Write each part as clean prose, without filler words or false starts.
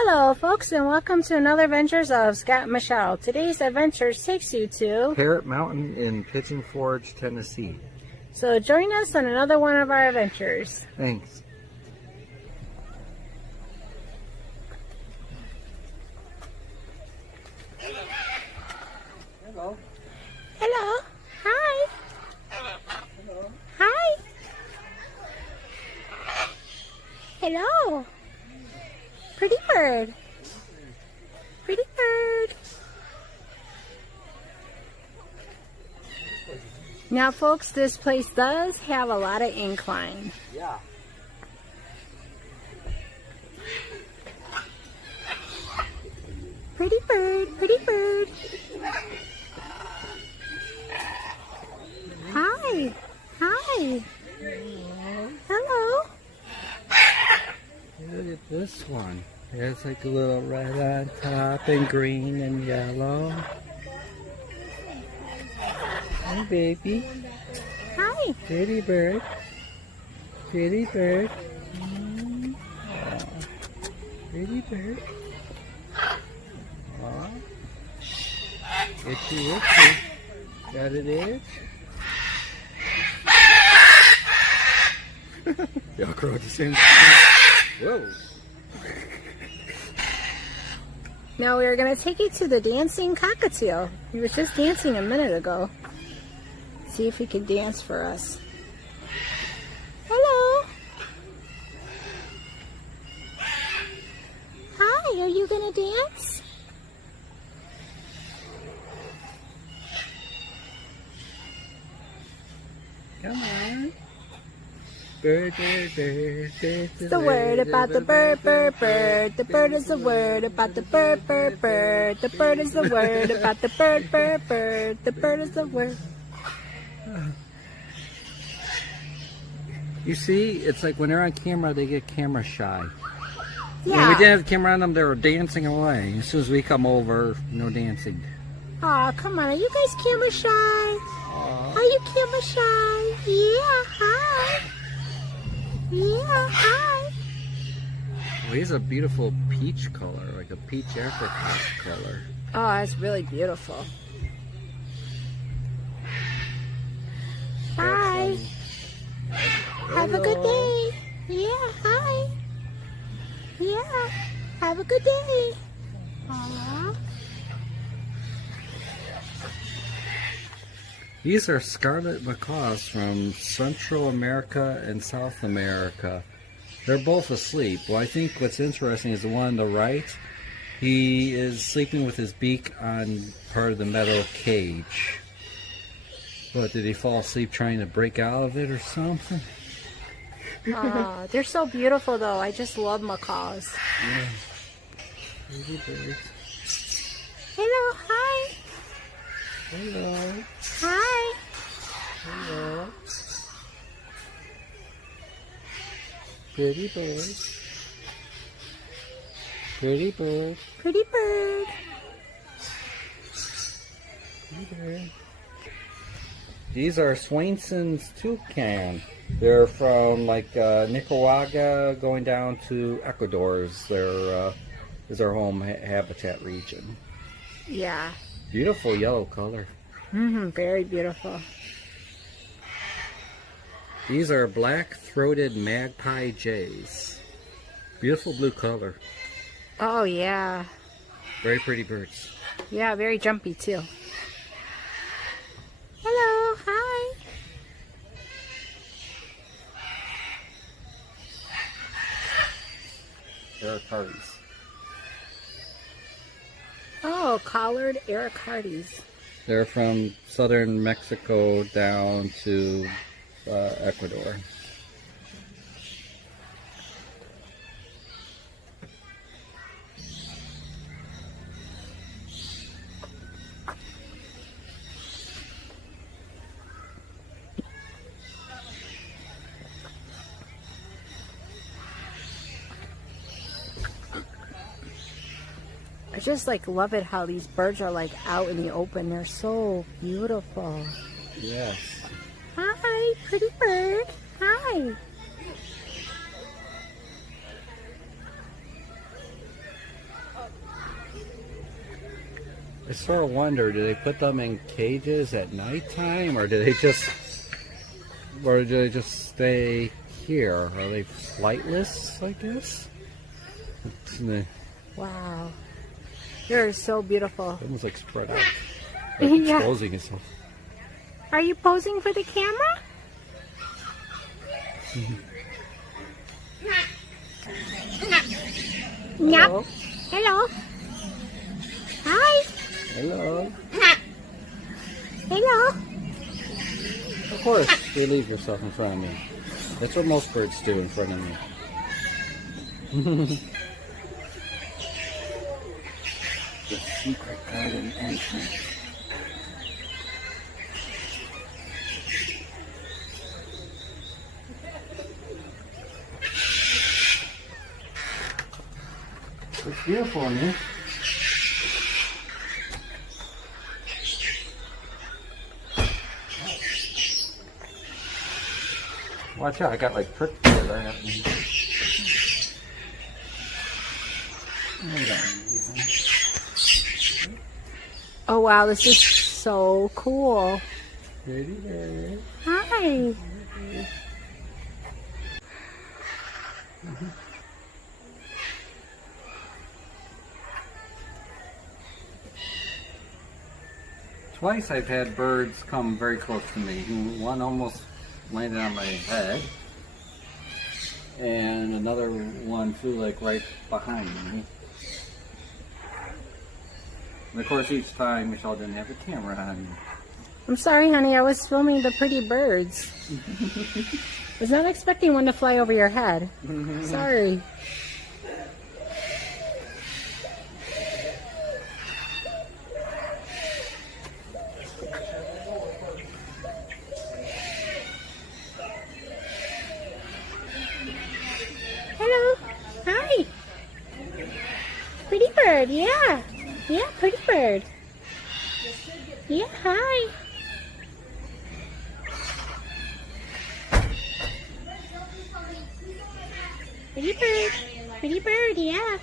Hello folks, and welcome to another Adventures of Scott and Michelle. Today's adventure takes you to Parrot Mountain in Pigeon Forge, Tennessee. So join us on another one of our adventures. Thanks. Hello. Hello. Hi. Hello. Hi. Hello. Pretty bird. Pretty bird. Now folks, this place does have a lot of incline. Yeah. Pretty bird, pretty bird. Hi. Hi. Hello. Look at this one. There's like a little red on top and green and yellow. Hi, baby. Hi. Pretty bird. Pretty bird. Aw. Pretty bird. Aw. Itchy, itchy. Got it itch? Y'all crow at the same time. Whoa. Now we are going to take you to the dancing cockatiel. He was just dancing a minute ago. See if he can dance for us. Hello. Hi, are you going to dance? Come on. Bird, bird, bird, bird. It's the word about the bird, bird, bird. The bird is the word about the bird, bird, bird. The bird is the word about the bird, bird, bird. The bird is the word. You see, it's like when they're on camera, they get camera shy. When we Yeah. didn't have the camera on them, they were dancing away. As soon as we come over, no dancing. Aw, come on. Are you guys camera shy? Are you camera shy? Yeah, hi. Yeah, hi. Well, he's a beautiful peach color, like a peach apricot color. Oh, that's really beautiful. Hi. Have a good day. Yeah, hi. Yeah, have a good day. Aww. These are scarlet macaws from Central America and South America. They're both asleep. Well, I think what's interesting is the one on the right, he is sleeping with his beak on part of the metal cage. What, did he fall asleep trying to break out of it or something? Aw, they're so beautiful though. I just love macaws. Yeah. Pretty birds. Hello, hi. Hello. Hi. Hello. Pretty bird. Pretty bird. Pretty bird. Pretty bird. These are Swainson's toucan. They're from like Nicaragua going down to Ecuador is their home habitat region. Yeah. Beautiful yellow color. Very beautiful. These are black-throated magpie jays. Beautiful blue color. Oh yeah. Very pretty birds. Yeah, very jumpy too. Hello, hi. Ericardes. Oh, collared Ericardes. They're from southern Mexico down to Ecuador. I just like love it how these birds are like out in the open. They're so beautiful. Yes. Hi, pretty bird. Hi. I sort of wonder, do they put them in cages at nighttime, or do they just stay here? Are they flightless, I guess? Wow. You're so beautiful. Almost like spread out. Yeah. Exposing itself. Are you posing for the camera? Hello. Hello. Hi. Hello. Hello. Of course, you leave yourself in front of me. That's what most birds do in front of me. The secret garden entrance. It's beautiful in here. Watch out, I got like pricked there. Oh wow, this is so cool. Pretty there. Hi. Twice I've had birds come very close to me. One almost landed on my head, and another one flew like right behind me. And of course, each time Michelle didn't have the camera on. I'm sorry, honey. I was filming the pretty birds. I was not expecting one to fly over your head. Sorry. Hello. Hi. Pretty bird. Yeah. Yeah, pretty bird. Yeah, hi. Pretty bird. Pretty bird, yeah.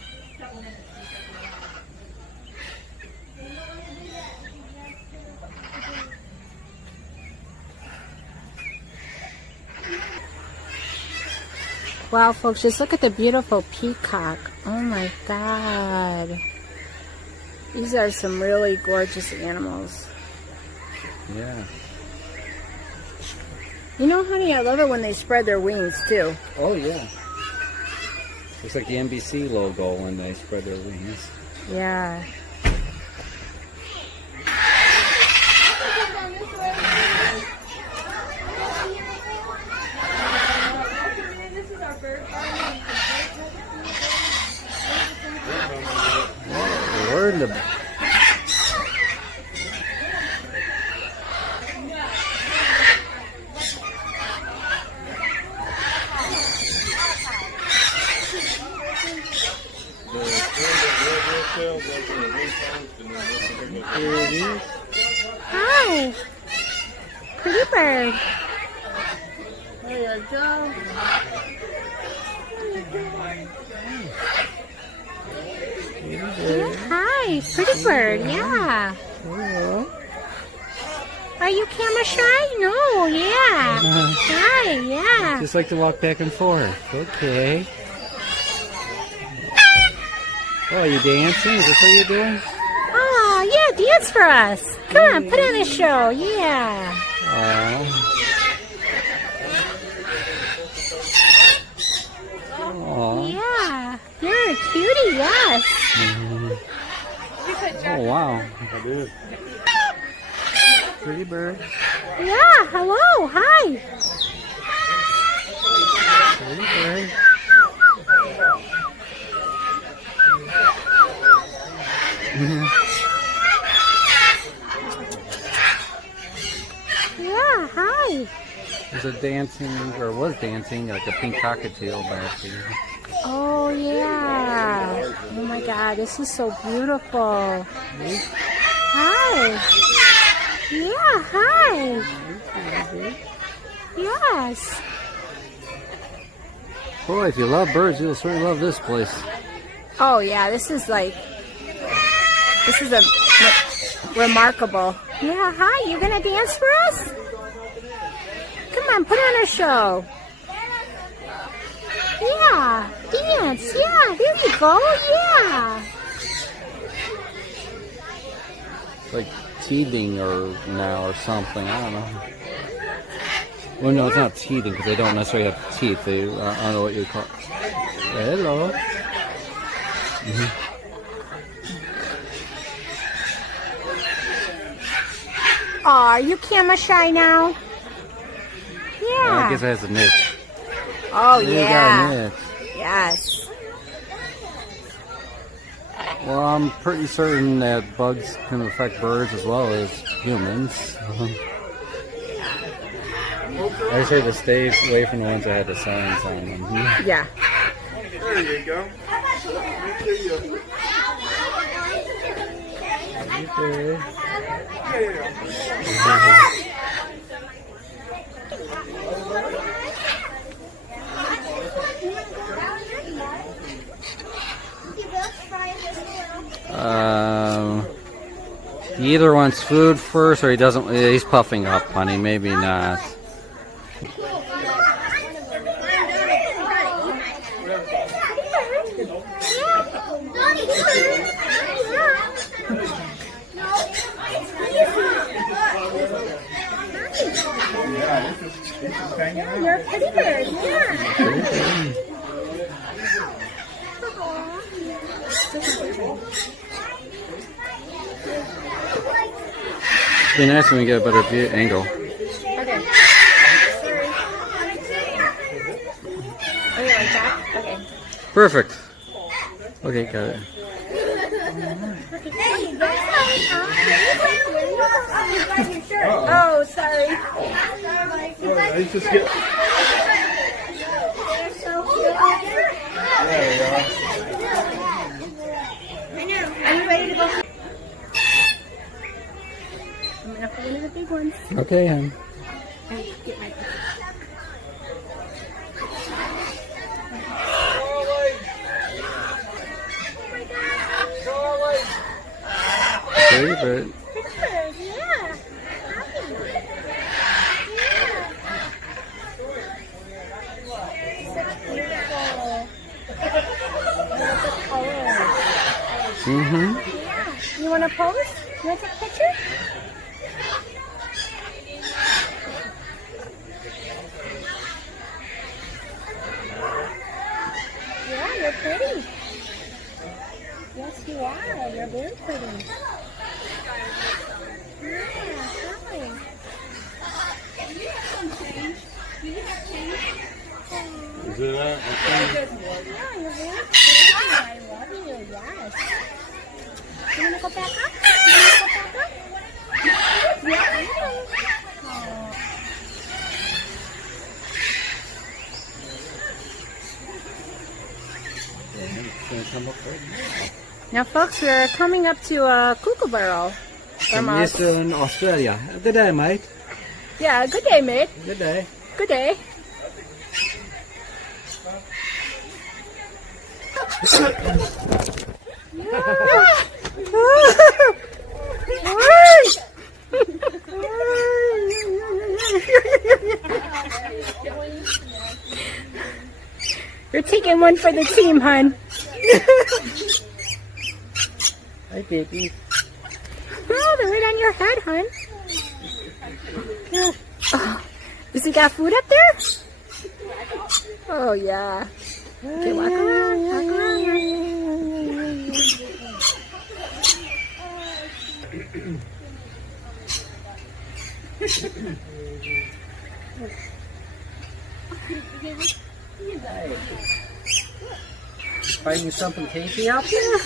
Wow, folks, just look at the beautiful peacock. Oh my God. These are some really gorgeous animals. Yeah. You know, honey, I love it when they spread their wings, too. Oh, yeah. It's like the NBC logo when they spread their wings. Yeah. We're in the... Hi. Pretty bird. There you go. Yeah, hi. Pretty bird, yeah. Hello. Are you camera shy? No, yeah. Hi, yeah. Just like to walk back and forth. Okay. Oh, are you dancing? Is this what you're doing? Oh, yeah, dance for us. Come on, put on a show, yeah. Oh. Yeah, you're a cutie, yes. Oh, wow. I did. Pretty bird. Yeah, hello, hi. Pretty bird. Yeah, hi. There's a dancing, or was dancing, like a pink cockatiel back here. Oh, yeah. Oh, my God, this is so beautiful. Hi. Yeah, hi. Yes. Boy, if you love birds, you'll certainly love this place. Oh, yeah, this is like, this is remarkable. Yeah, hi, you gonna dance for us? Come on, put on a show. Yeah, dance. Yeah, there you go. Yeah. It's like teething or something. I don't know. Well, no, it's not teething because they don't necessarily have teeth. They, I don't know what you call it. Hello. Aw, you camera shy now? Yeah. I guess it has a niche. Oh, You got a yeah. niche. Yes. Well, I'm pretty certain that bugs can affect birds as well as humans. I say to stay away from the ones that had the signs on them. Yeah. There you go. He either wants food first or he doesn't. He's puffing up, honey. Maybe not. You're a pretty bird. Yeah. It'd be nice when we get a better view angle. Okay. Oh, you like that? Okay. Perfect. Okay, got it. Oh, sorry. I just get. There you are. Are you ready to go? I'm gonna put one of the big ones. Okay, hon. Get my Favorite. pictures, yeah. Mm-hmm. You want to pose? You want to take a picture? Yeah, you're pretty. Yes, you are. You're very pretty. Yeah, hi. Is it that? Yeah, you're very pretty. I love you. Yes. You want to go back up? You want to go back up? Yeah. Oh. Now, folks, we're coming up to a kookaburra from us. Eastern Australia. Good day, mate. Yeah, good day, mate. Good day. Good day. You're taking one for the team, hon. Hi, baby. Oh, they're right on your head, hon. Oh, does he got food up there? Oh, yeah. Okay, walk around. Walk around here. Finding something tasty out there?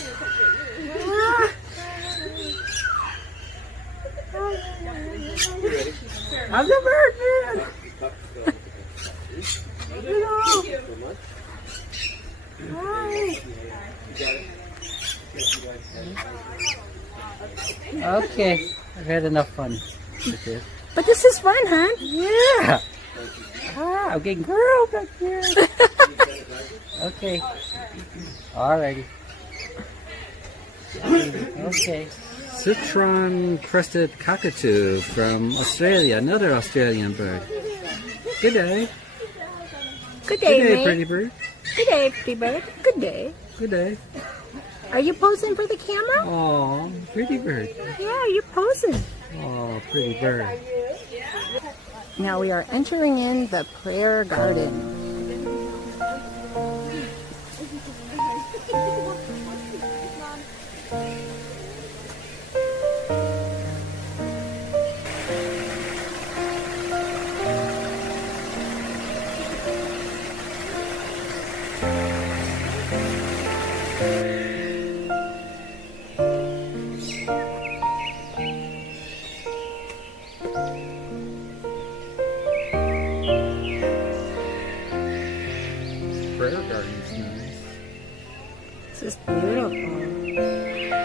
I'm the bird man. Okay, I've had enough fun with this. But this is fun, huh? Yeah. Ah, I'm getting grilled back here. Okay. Alrighty. Okay. citron-crested cockatoo from Australia, another Australian bird. Good day. Good day, Good day, mate. pretty bird. Good day, pretty bird. Good day. Good day. Are you posing for the camera? Oh, pretty bird. Yeah, you're posing. Oh, pretty bird. Now we are entering in the prayer garden. Prayer garden's nice. This is beautiful.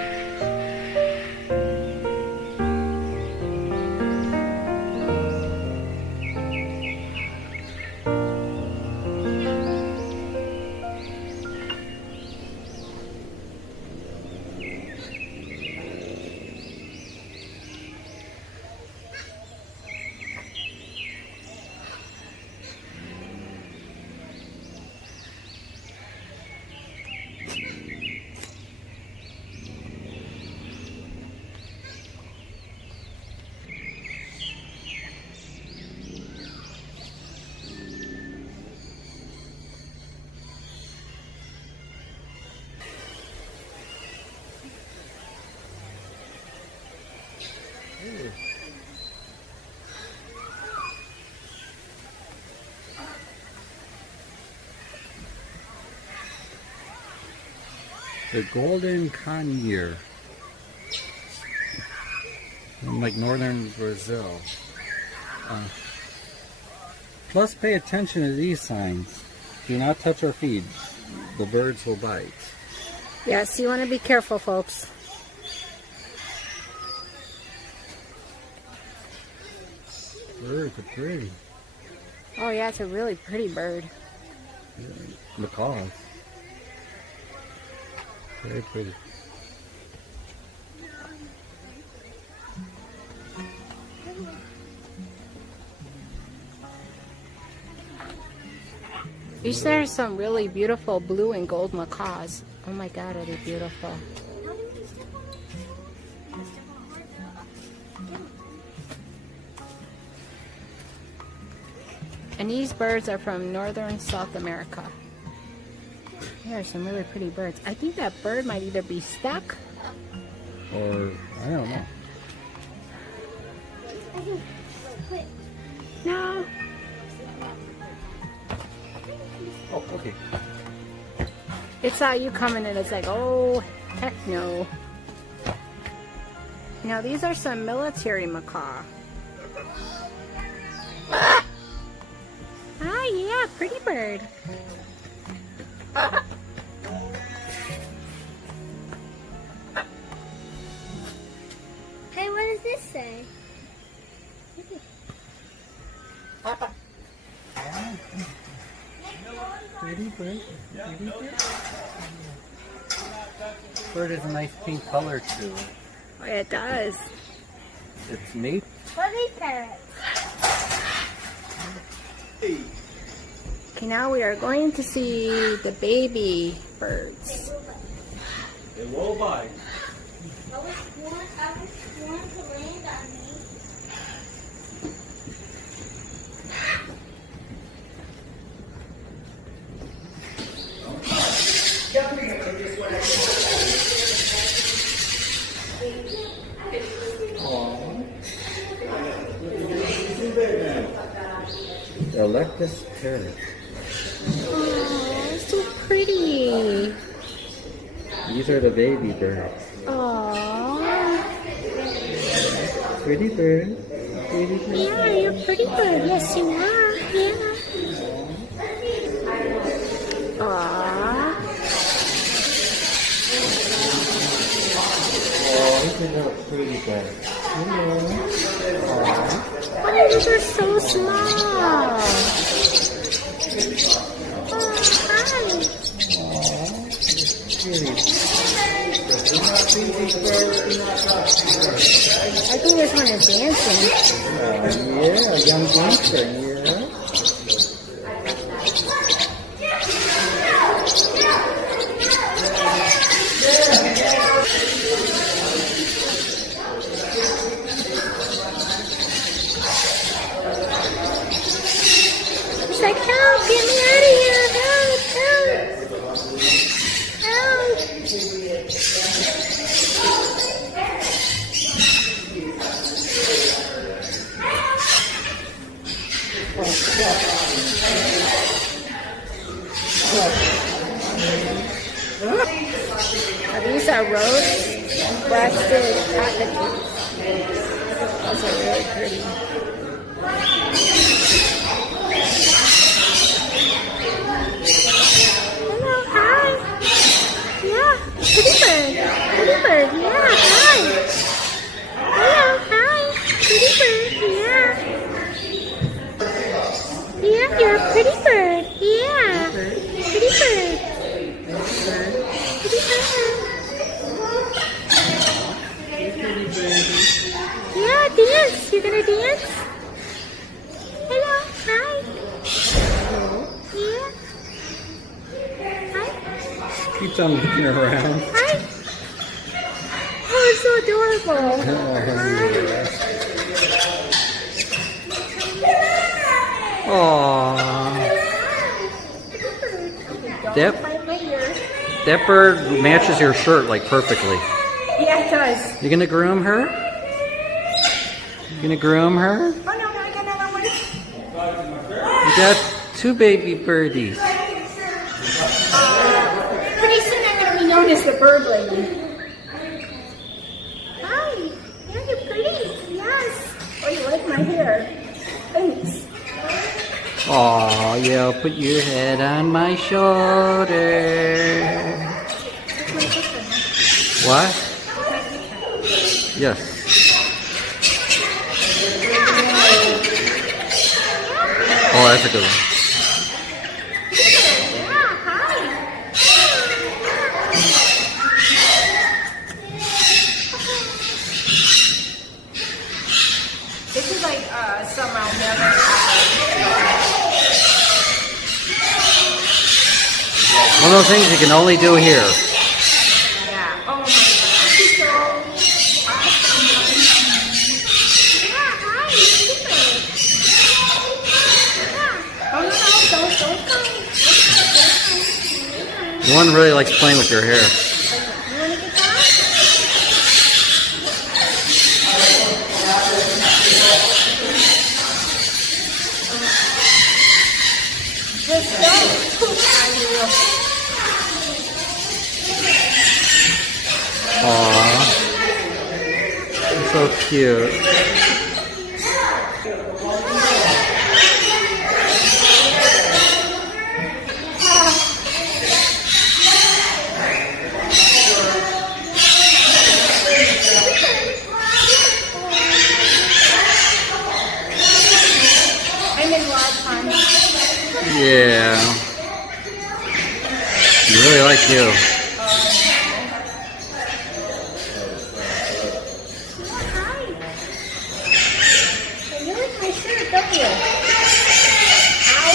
The golden conure. In like northern Brazil. Plus pay attention to these signs. Do not touch or feed. The birds will bite. Yes, you want to be careful, folks. Birds are pretty. Oh yeah, it's a really pretty bird. Macaws. Very pretty. These are some really beautiful blue and gold macaws. Oh my god, are they beautiful. And these birds are from northern South America. There are some really pretty birds. I think that bird might either be stuck Or, I don't know. No. Oh, okay. It saw you coming and it's like, oh, heck no. Now these are some military macaw. Ah, yeah, pretty bird. Hey, what does this say? Pretty bird. Pretty bird. Bird is a nice pink color too. Oh, it does. It's mate. What is parrots? Okay, now we are going to see the baby birds. It will bite. I was born to land on me. Electus parrot. Oh, so pretty. These are the baby birds. Oh, Pretty bird. Pretty bird. yeah, you're a pretty bird. Yes, you are. Yeah. Aww. Oh, this is a pretty bird. Hello. Aw. Oh, these are so small. Oh, hi. Aw. Pretty. I think this one is dancing. Yeah, a young dancer, yeah. It's like, help, get me out of here, help, help, These are rose breasted cockatoos. Those are really pretty. Hello, hi. Yeah, pretty bird. Pretty bird, yeah, hi. Hello, hi. Pretty bird, yeah. Yeah, you're a pretty bird. Yeah. Pretty bird. Pretty bird. Yeah, dance. You're gonna dance? Hello, hi. Yeah. Hi. Keeps on looking around. Hi. Oh, it's so adorable. Aww. Don't bite my ear. That bird matches your shirt like perfectly. Yeah, it does. You gonna groom her? You gonna groom her? Oh, no, I got another one. You got two baby birdies. Pretty soon I'm going to be known as the bird lady. Hi. Yeah, you're pretty. Yes. Oh, you like my hair. Thanks. Aw, yeah, put your head on my shoulder. What? Yes. Oh, that's a good one. Yeah, hi. This is like some I'll never One of those things you can only do here. Yeah. Oh my gosh. She's so awesome. Yeah, hi. Yeah. Oh no, don't. One really likes playing with your hair. You want to get that? Let's go. Aww. So cute. I'm in wild time. Yeah. You really like you. Hi. You like my shirt, don't you? Ow.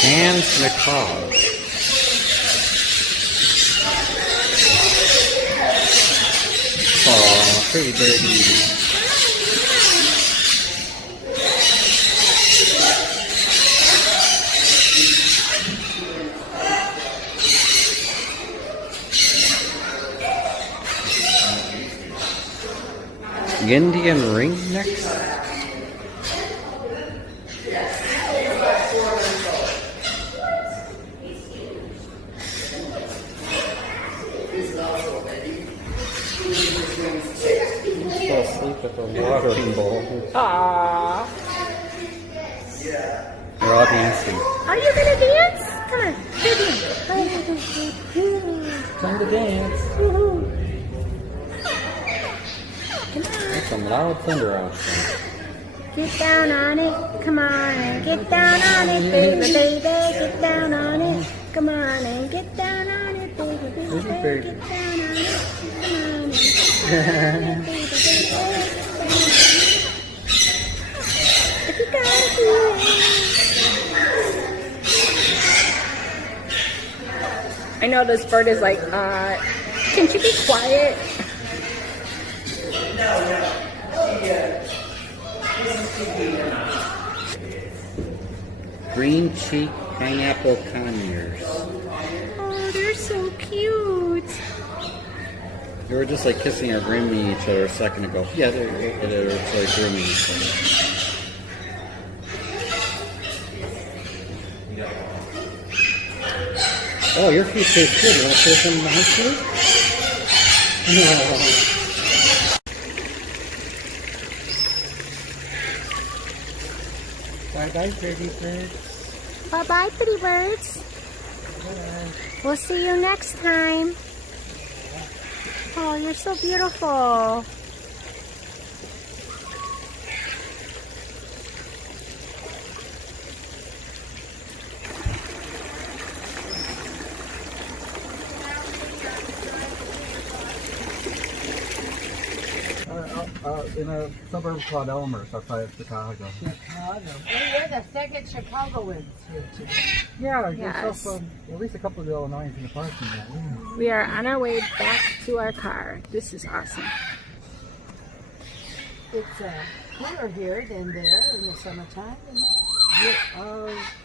Hands McCall. Aw, pretty birdie. Indian ring next? Fell asleep at the watering bowl. Aww. They're all dancing. Are you gonna dance? Come on, dance. Time to dance. Woohoo. Come on. some loud thunder out there. Get down on it, come on and get down on it, baby, baby, get down on it. Come on and get down on it, baby, baby, This is baby, very- get down on it. Come on and get down on it, baby, baby, get down on it. If you gotta do it. I know this bird is like, can you be quiet? Green cheek pineapple conures. Oh, they're so cute. They were just like kissing or grooming each other a second ago. Yeah, they were like grooming each other. Oh, your food tastes good. You want to share some of my food? No. Bye-bye, pretty birds. Bye-bye, pretty birds. We'll see you next time. Oh, you're so beautiful. In a suburb called Elmhurst, outside of Chicago. Chicago. We're the second Chicagoans here today. Yeah, Yes. at least a couple of Illinois in the parking lot. We are on our way back to our car. This is awesome. It's cooler here than there in the summertime.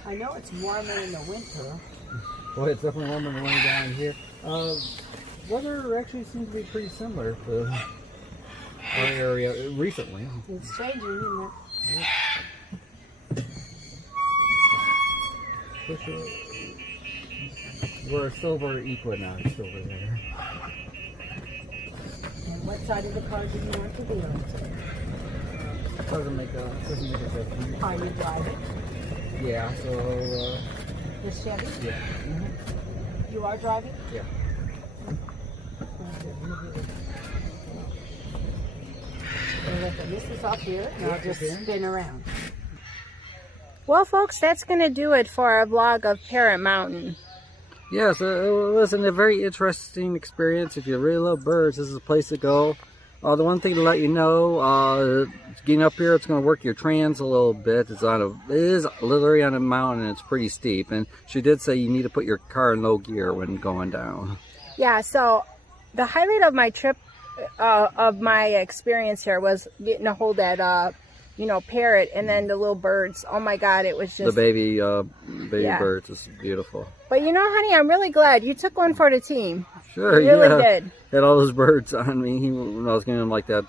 I know it's warmer in the winter. Well, it's definitely warmer than the one down here. Weather actually seems to be pretty similar to our area recently. It's changing, isn't it? For sure. We're silver equinox over there. And what side of the car do you want to be on? Doesn't make a difference. Are you driving? Yeah, so The Chevy? yeah. You are driving? Yeah. This is up here, and I'll just spin around. Well, folks, that's going to do it for our vlog of Parrot Mountain. Yes, it was a very interesting experience. If you really love birds, this is a place to go. The one thing to let you know, getting up here, it's going to work your trans a little bit. It is literally on a mountain, and it's pretty steep. And she did say you need to put your car in low gear when going down. Yeah, so the highlight of my trip, of my experience here, was getting to hold that, parrot, and then the little birds. Oh my God, it was just... The baby Yeah. birds is beautiful. But you know, honey, I'm really glad you took one for the team. Sure, You really yeah. did. Had all those birds on me when I was getting them like that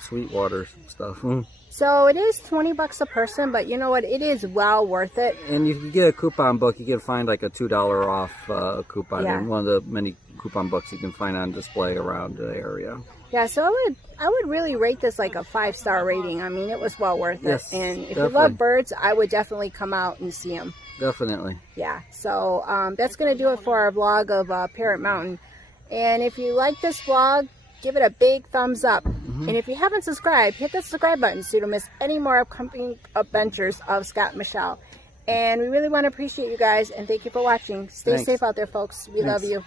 Sweetwater stuff. So it is $20 a person, but you know what? It is well worth it. And if you get a coupon book, you can find like a $2 off coupon. Yeah. And one of the many coupon books you can find on display around the area. Yeah, so I would really rate this like a 5-star rating. I mean, it was well worth it. Yes, And if you definitely. love birds, I would definitely come out and see them. Definitely. Yeah, so that's going to do it for our vlog of Parrot Mountain. And if you like this vlog, give it a big thumbs up. And if you haven't subscribed, hit the subscribe button so you don't miss any more upcoming adventures of Scott and Michelle. And we really want to appreciate you guys, and thank you for watching. Stay Thanks. safe out there, folks. We love Thanks. you.